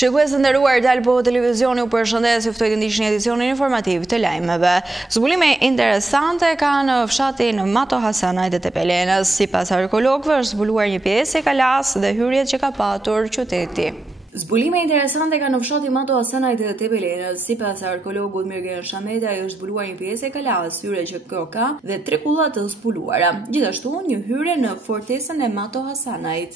Shikues të nderuar, Dalpo Televizioni u përshëndes, ju ftoj të ndiqni edicionin informativ të lajmeve. Zbulime interesante ka në fshatin Mato Hasanaj dhe Tepelenës. Sipas arkeologëve është zbuluar një pjesë e kalas dhe hyrjet që ka patur qyteti. Zbulime interesante ka në fshatin Mato Hasanaj dhe Tepelenës. Sipas arkeologut Mirgen Shameda, është zbuluar një pjesë e kalas, hyrje që kjo ka dhe 3 kulla të zbuluara. Gjithashtu një hyrje në fortesën e Mato Hasanajt.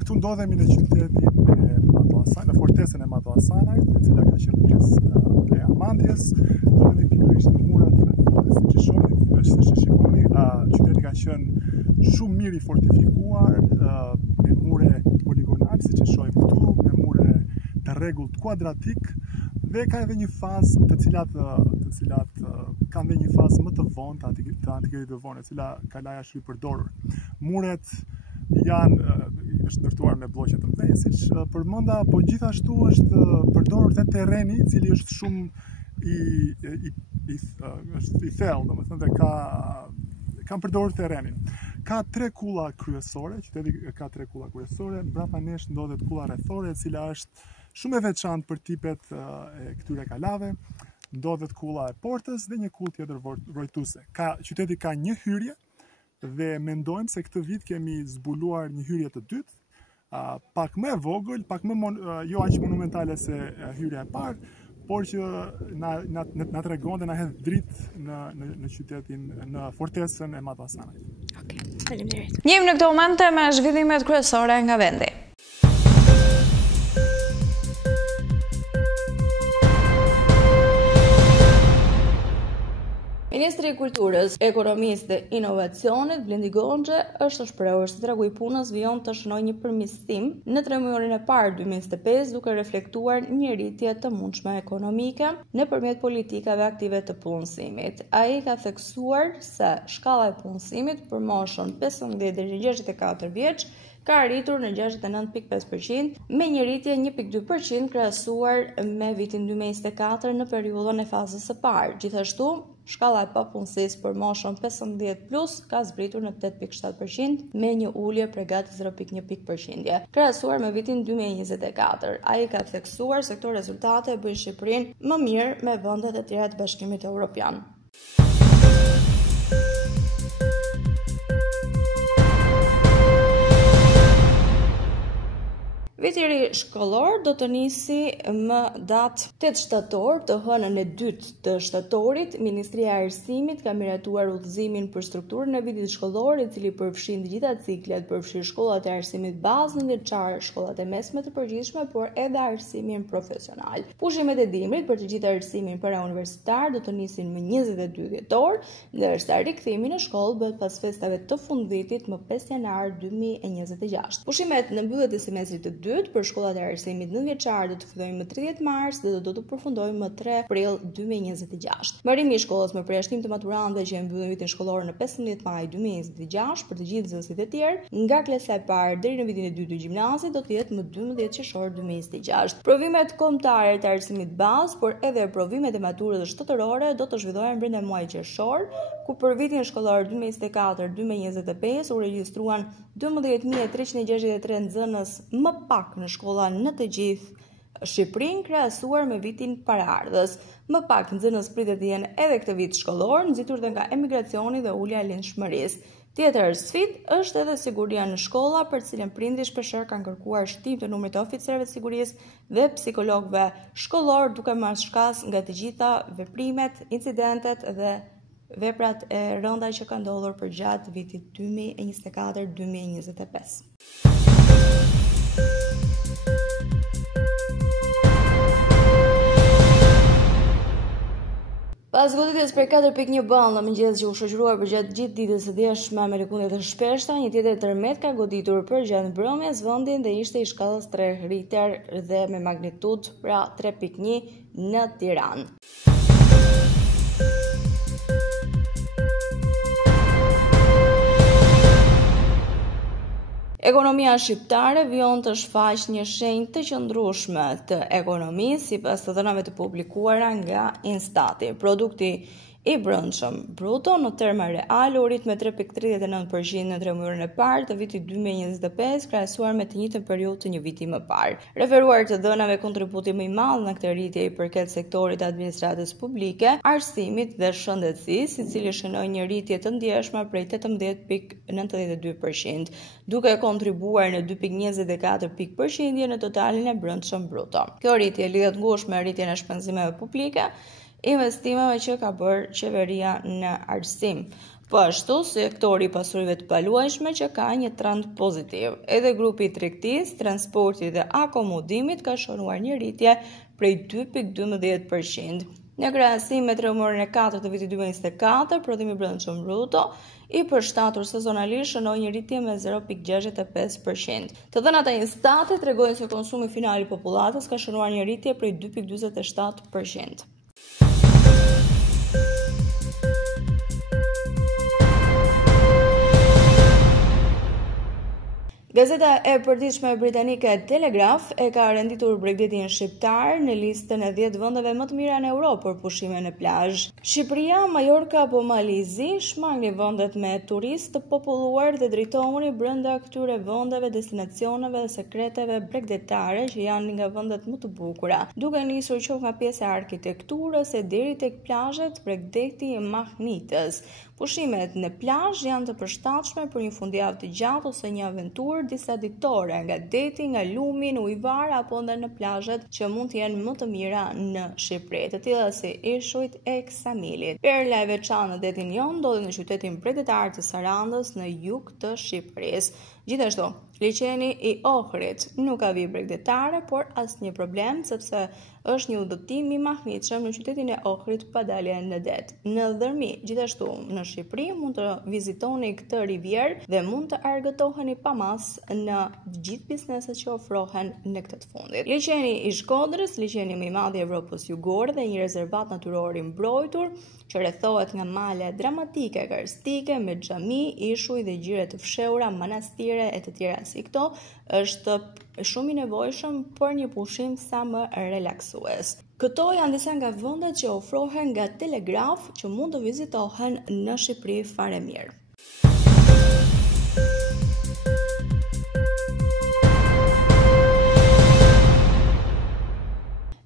Këtu ndodhemi në qytetin në fortesën e Mato Hasanajt, e cila ka qenë pjesë e Amandjes. Ndodhemi pikërisht në murat siç e shikoni, qyteti ka qenë shumë mirë i fortifikuar, me mure poligonal, siç e shohim këtu, me mure të rregullt kuadratik, dhe ka edhe një fazë të cilat kanë dhe një fazë më të vonë të antikitetit të vonë, e cila kalaja është i përdorur. Muret është ndërtuar me bloqe të mëdhenj, siç përmenda, po gjithashtu është përdorur dhe terreni, i cili është shumë i thellë, domethënë, dhe kanë përdorur terrenin. Ka 3 kulla kryesore, qyteti ka 3 kulla kryesore, mbrapa nesh ndodhet kulla rrethore, e cila është shumë e veçantë për tipet e këtyre kalave. Ndodhet kulla e portës dhe një kullë tjetër vrojtuese. Qyteti ka një hyrje, dhe mendojmë se këtë vit kemi zbuluar një hyrje të dytë, pak më e vogël, pak më jo aq monumentale se hyrja e parë, por që na tregon dhe na hedh dritë në qytetin, në fortesën e Mato Hasanajt. Okej, faleminderit. Jemi në këtë moment me zhvillimet kryesore nga vendi. Ministri i Kulturës, Ekonomisë dhe Inovacionit, Blendi Goxha, është shprehur se tregu i punës vijon të shënojë një përmirësim në tremujorin e parë 2025, duke reflektuar një rritje të mundshme ekonomike nëpërmjet politikave aktive të punësimit. Ai ka theksuar se shkalla e punësimit për moshën 15 deri në 64 vjeç ka arritur në 69.5%, me një rritje 1.2% krahasuar me vitin 2024 në periudhën e fazës së parë. Gjithashtu, shkalla e papunësisë për moshën 15+ ka zbritur në 8.7%, me një ulje prej gati 0.1%, krahasuar me vitin 2024. Ai ka theksuar se këto rezultate bëjnë Shqipërinë më mirë me vendet e tjera të Bashkimit Evropian. Viti i ri shkollor do të nisi më datë 8 shtator, të hënën e 2 të shtatorit. Ministria e Arsimit ka miratuar udhëzimin për strukturën e vitit shkollor, i cili përfshin të gjitha ciklet, përfshin shkollat e arsimit bazë nënvjeçar, shkollat e mesme të përgjithshme, por edhe arsimin profesional. Pushimet e dimrit për të gjithë arsimin parauniversitar do të nisin më 22 dhjetor, ndërsa rikthimi në shkollë bëhet pas festave të fundvitit më 5 janar 2026. Pushimet në mbyllje të semestrit të për shkollat e arsimit nënvjeçar do të fillojnë më 30 mars dhe do të përfundojnë më 3 prill 2026. Mbarimi i shkollës me përjashtim të maturantëve që e mbyllin vitin shkollor në 15 maj 2026 për të gjithë nxënësit e tjerë, nga klasa e parë deri në vitin e 2 të gjimnazit do të jetë më 12 qershor 2026. Provimet kombëtare të arsimit bazë, por edhe provimet e maturës shtatërore do të zhvillohen brenda muajit qershor, ku për vitin shkollor 2024-2025 u regjistruan 12.363 nxënës më pak në shkolla në të gjithë Shqipërinë krahasuar me vitin paraardhës. Më pak nxënës pritet të jenë edhe këtë vit shkollor, nxitur dhe nga emigracioni dhe ulja e lindshmërisë. Tjetër sfidë është edhe siguria në shkolla, për cilën prindrit shpeshherë kanë kërkuar shtim të numrit të oficerëve të sigurisë dhe psikologëve shkollor, duke marrë shkas nga të gjitha veprimet, incidentet dhe veprat e rënda që kanë ndodhur përgjatë vitit 2024-2025. Pas goditjes për 4.1 ball në mëngjes që u shoqëruar përgjatë gjithë ditës së djeshme me lëkundje të shpeshta, një tjetër tërmet ka goditur përgjatë mbrëmjes vendin dhe ishte i shkallës 3 Richter dhe me magnitudë pra 3.1 në Tiranë. Ekonomia shqiptare vijon të shfaqë një shenjë të qëndrueshme të ekonomisë sipas të dhënave të publikuara nga Instati. Produkti i brendshëm bruto në terma real u rrit me 3.39% në tremujorin e parë të vitit 2025 krahasuar me të njëjtën periudhë të një viti më parë. Referuar të dhënave, kontributi më i madh në këtë rritje i përket sektorit të administratës publike, arsimit dhe shëndetësisë, i cili shënoi një rritje të ndjeshme prej 18.92%, duke kontribuar në 2.24 pikë përqindje në totalin e brendshëm bruto. Kjo rritje lidhet ngushtë me rritjen e shpenzimeve publike, investimeve që ka bërë qeveria në arsim. Po ashtu, sektori i pasurive të paluajshme që ka një trend pozitiv. Edhe grupi i tregtisë, transportit dhe akomodimit ka shënuar një rritje prej 2.12%. Në krahasim me tremujorin e 4 të vitit 2024, prodhimi i brendshëm bruto i përshtatur sezonalisht shënoi një rritje me 0.65%. Të dhënat e Instatit tregojnë se konsumi final i popullatës ka shënuar një rritje prej 2.47%. Gazeta e përditshme britanike Telegraph e ka renditur Bregdetin shqiptar në listën e 10 vendeve më të mira në Europë për pushime në plazh. Shqipëria, Majorka apo Malizi shmangni vendet me turistë të populluar dhe drejtohuni brenda këtyre vendeve, destinacioneve dhe sekreteve bregdetare që janë nga vendet më të bukura, duke nisur qoftë nga pjesa e arkitekturës e deri tek plazhet Bregdeti e Mahnitës. Pushimet në plazh janë të përshtatshme për një fundjavë të gjatë ose një aventurë disa ditore, nga deti, nga lumi, në ujvar apo edhe në plazhet që mund të jenë më të mira në Shqipëri, të tilla si Ishujt e Ksamilit. Perla e veçantë në detin jon ndodhet në qytetin bregdetar të Sarandës në jug të Shqipërisë. Gjithashtu, liçeni i Ohrit nuk ka vijë bregdetare, por asnjë problem sepse është një udhëtim i mahnitshëm në qytetin e Ohrit pa dalje në det. Në Dhërmi, gjithashtu në Shqipëri mund të vizitoni këtë rivjerë dhe mund të argëtoheni pa mas në gjithë bizneset që ofrohen në këtë të fundit. Liçeni i Shkodrës, liçeni më i madh i Evropës jugore dhe një rezervat natyror i mbrojtur që rrethohet nga male dramatike karstike me xhami, ishuj dhe gjire të fshehura, manastire e të tjera si këto, është shumë i nevojshëm për një pushim sa më relaksues. Këto janë disa nga vendet që ofrohen nga Telegraph që mund të vizitohen në Shqipëri fare mirë.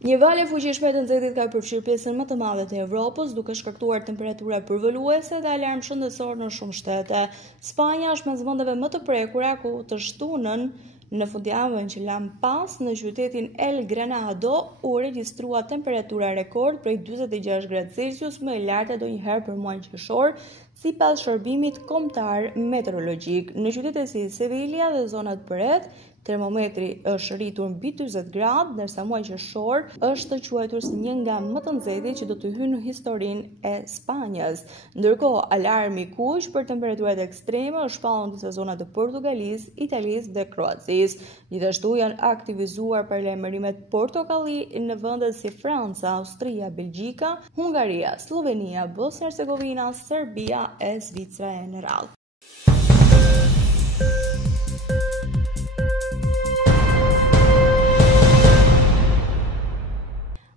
Një valë e fuqishme të nxehtit ka përfshirë pjesën më të madhe të Evropës, duke shkaktuar temperatura përvoluese dhe alarm shëndetësor në shumë shtete. Spanja është mes vendeve më të prekura ku të shtunën në fundjavën që lam pas në qytetin El Granado u regjistrua temperatura rekord prej 46 gradë Celsius, më e larta ndonjëherë për muajin qershor, sipas shërbimit kombëtar meteorologjik. Në qytete si Sevilla dhe zonat përreth, termometri është rritur mbi 40 gradë, ndërsa muaji qershor është quajtur si një nga më të nxehtit që do të hyjë në historinë e Spanjës. Ndërkohë, alarmi kuq për temperaturat ekstreme është shpallur në disa zona të Portugalisë, Italisë dhe Kroacisë. Gjithashtu janë aktivizuar paralajmërimet portokalli në vende si Franca, Austria, Belgjika, Hungaria, Slovenia, Bosnia-Hercegovina, Serbia e Zvicra e në radhë.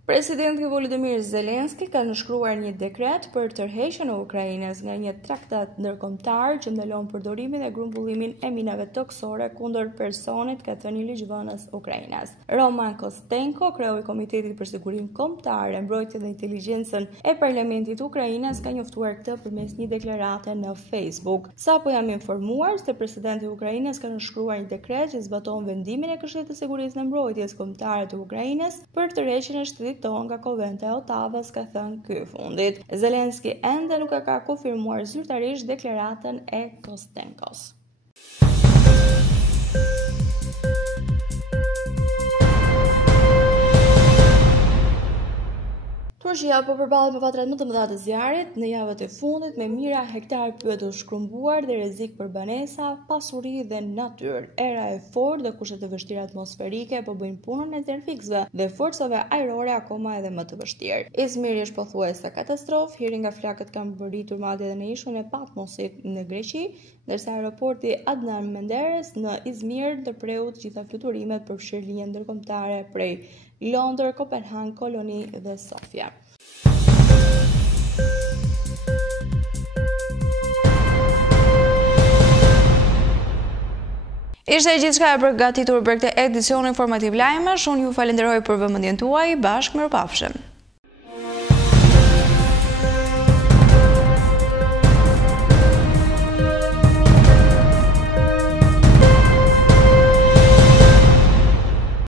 Presidenti Volodymyr Zelensky ka nënshkruar një dekret për tërheqjen e Ukrainës nga një traktat ndërkombëtar që ndalon përdorimin dhe grumbullimin e minave toksore kundër personit, ka thënë ligjvënës Ukrainas. Roman Kostenko, kreu i Komitetit për Sigurinë Kombëtare, Mbrojtjen dhe Inteligjencën e Parlamentit të Ukrainës, ka njoftuar këtë përmes një deklarate në Facebook. Sapo jam informuar se presidenti i Ukrainës ka nënshkruar një dekret që zbaton vendimin e Këshillit të Sigurisë dhe Mbrojtjes Kombëtare të Ukrainës për tërheqjen e shtetit nga Konventi e Otavës, ka thënë ky fundit. Zelensky ende nuk ka konfirmuar zyrtarisht deklaratën e Kostenkos. Turqia po përballet me fatrat më të mëdha të zjarrit në javët e fundit, me mijëra hektar pyet të shkrumbuar dhe rrezik për banesa, pasuri dhe natyrë. Era e fortë dhe kushtet e vështira atmosferike po bëjnë punën e terfikësve dhe forcave ajrore akoma edhe më të vështirë. Izmiri është pothuajse katastrofë, hiri nga flakët kanë bërritur madje edhe në ishull e Patmosit në Greqi, ndërsa aeroporti Adnan Menderes në Izmir ndërpreu të gjitha fluturimet përfshirë linjë ndërkombëtare prej Londër, Kopenhag, Koloni dhe Sofia. Ishte gjithçka e përgatitur për këtë edicion informativ lajmesh. Unë ju falenderoj për vëmendjen tuaj. Bashkë mirupafshim.